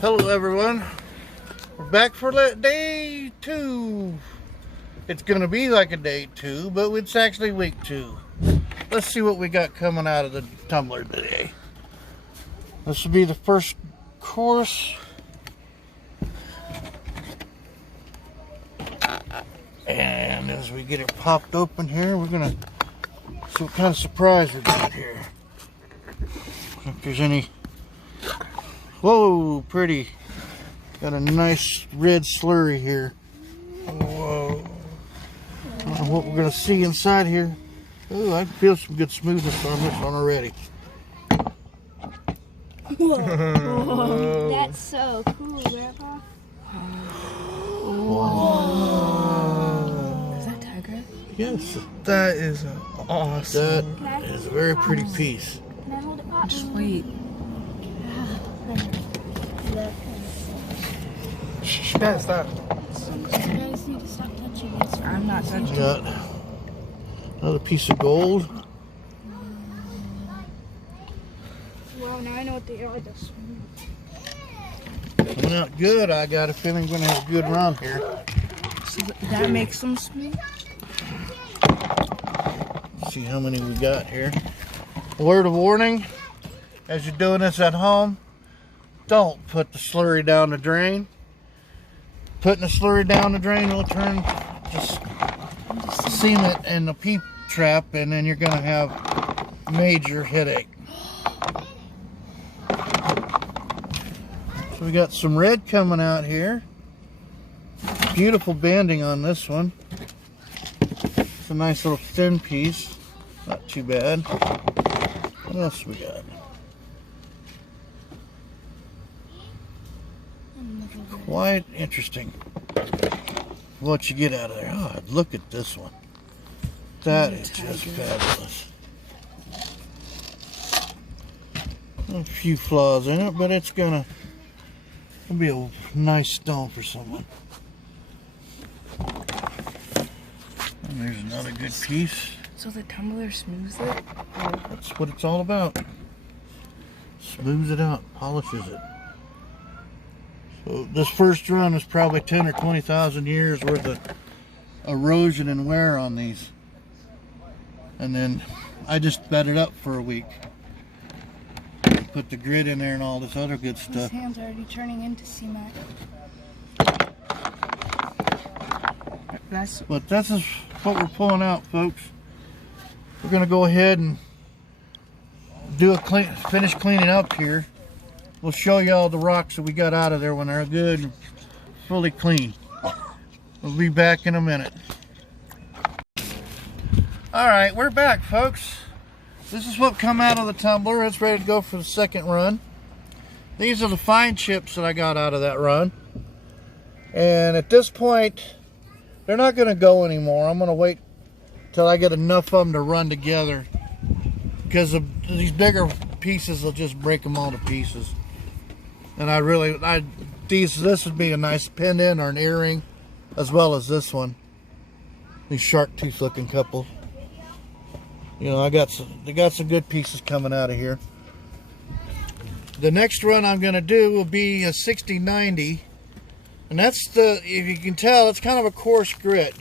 Hello everyone, we're back for day 2. It's gonna be like a day 2, but it's actually week 2. Let's see what we got coming out of the tumbler today. This will be the first course. And as we get it popped open here, we're gonna see what kind of surprise we got here. If there's any. Whoa, pretty. Got a nice red slurry here. Whoa. I don't know what we're gonna see inside here. Ooh, I feel some good smoothness on this one already. Whoa. That's so cool, Grandpa. Whoa. Is that Tigereye? Yes. That is awesome. That is a very pretty piece. Can I hold it, Pop? Just wait. Shh, Dad, stop. You guys need to stop touching this. I'm not touching. Got another piece of gold. Well, now I know what they are. This Coming out good. I got a feeling we're gonna have a good run here. So that makes them smooth. See how many we got here. Word of warning, as you're doing this at home, don't put the slurry down the drain. Putting the slurry down the drain will turn just cement in the peep trap, and then you're gonna have major headache. So we got some red coming out here. Beautiful banding on this one. It's a nice little thin piece. Not too bad. What else we got? Quite interesting what you get out of there. Oh, look at this one. That is just fabulous. A few flaws in it, but it's gonna be a nice stone for someone. And there's another good piece. So the tumbler smooths it? That's what it's all about. Smooths it out, polishes it. So this first run is probably 10 or 20,000 years worth of erosion and wear on these. And then I just bed it up for a week. Put the grit in there and all this other good His stuff. hand's already turning into cement. But this is what we're pulling out, folks. We're gonna go ahead and do a finish cleaning up here. We'll show you all the rocks that we got out of there when they're good and fully clean. We'll be back in a minute. All right, we're back, folks. This is what come out of the tumbler. It's ready to go for the second run. These are the fine chips that I got out of that run. And at this point, they're not gonna go anymore. I'm gonna wait till I get enough of them to run together, because these bigger pieces will just break them all to pieces. And this would be a nice pendant or an earring, as well as this one. These shark tooth looking couple. You know, they got some good pieces coming out of here. The next run I'm gonna do will be a 60-90, and that's if you can tell, it's kind of a coarse grit.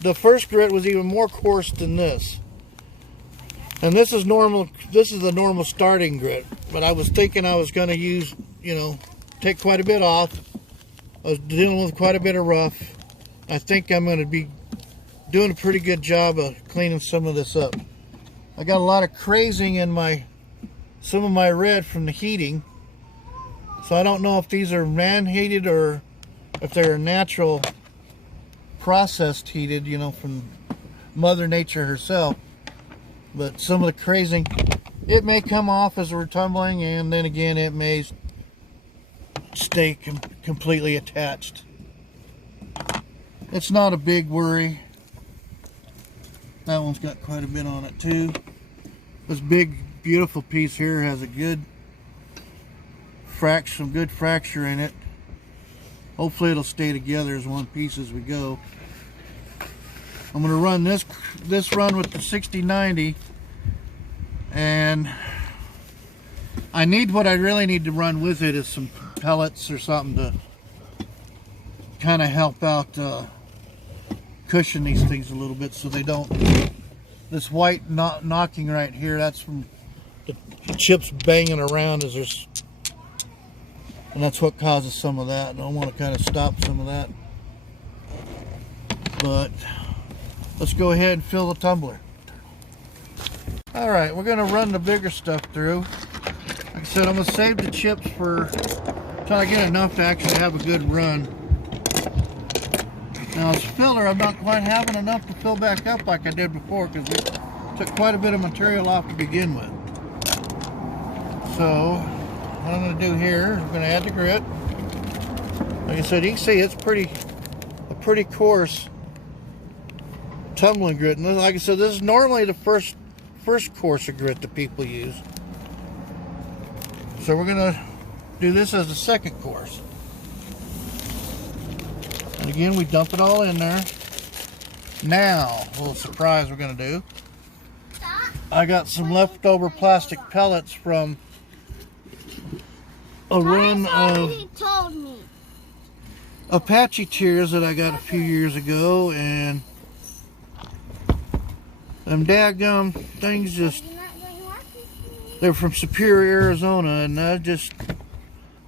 The first grit was even more coarse than this. And this is normal. This is the normal starting grit. But I was thinking I was going to use, take quite a bit off. I was dealing with quite a bit of rough. I think I'm going to be doing a pretty good job of cleaning some of this up. I got a lot of crazing in some of my red from the heating. So I don't know if these are man-heated or if they're natural processed heated, from Mother Nature herself. But some of the crazing, it may come off as we're tumbling, and then again it may stay completely attached. It's not a big worry. That one's got quite a bit on it too. This big beautiful piece here has a good some good fracture in it. Hopefully it'll stay together as one piece as we go. I'm going to run this run with the 60-90, and what I really need to run with it is some pellets or something to kind of help out cushion these things a little bit so they don't. This white knocking right here, that's from the chips banging around as there's, and that's what causes some of that. And I want to kind of stop some of that. But let's go ahead and fill the tumbler. All right, we're going to run the bigger stuff through. Like I said, I'm going to save the chips for until I get enough to actually have a good run. Now this filler, I'm not quite having enough to fill back up like I did before because we took quite a bit of material off to begin with. So what I'm going to do here is I'm going to add the grit. Like I said, you can see it's a pretty coarse tumbling grit. And like I said, this is normally the first course of grit that people use. So we're going to do this as the second course. And again, we dump it all in there. Now, a little surprise we're going to do. I got some leftover plastic pellets from a run of Apache tears that I got a few years ago, and them daggum things they're from Superior, Arizona, and I just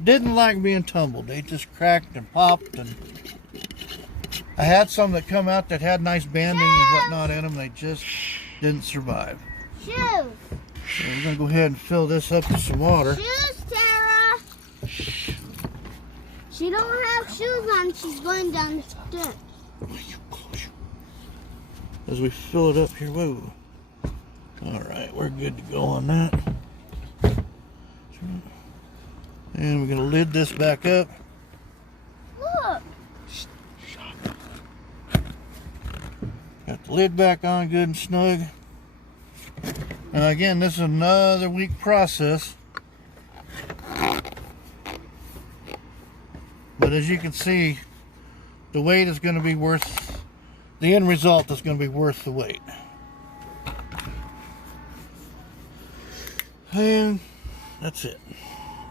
didn't like being tumbled. They just cracked and popped, and I had some that come out that had nice banding and whatnot in them. They just didn't survive. Shoes. So we're going to go ahead and fill this up with some water. Shoes, Tara. She don't have shoes on. She's going down the stairs. As we fill it up here, whoa. All right, we're good to go on that. And we're going to lid this back up. Look. Got the lid back on good and snug. Now again, this is another week process. But as you can see, the weight is going to be worth, the end result is going to be worth the wait. And that's it.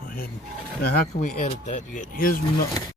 Go ahead and, now how can we edit that to get his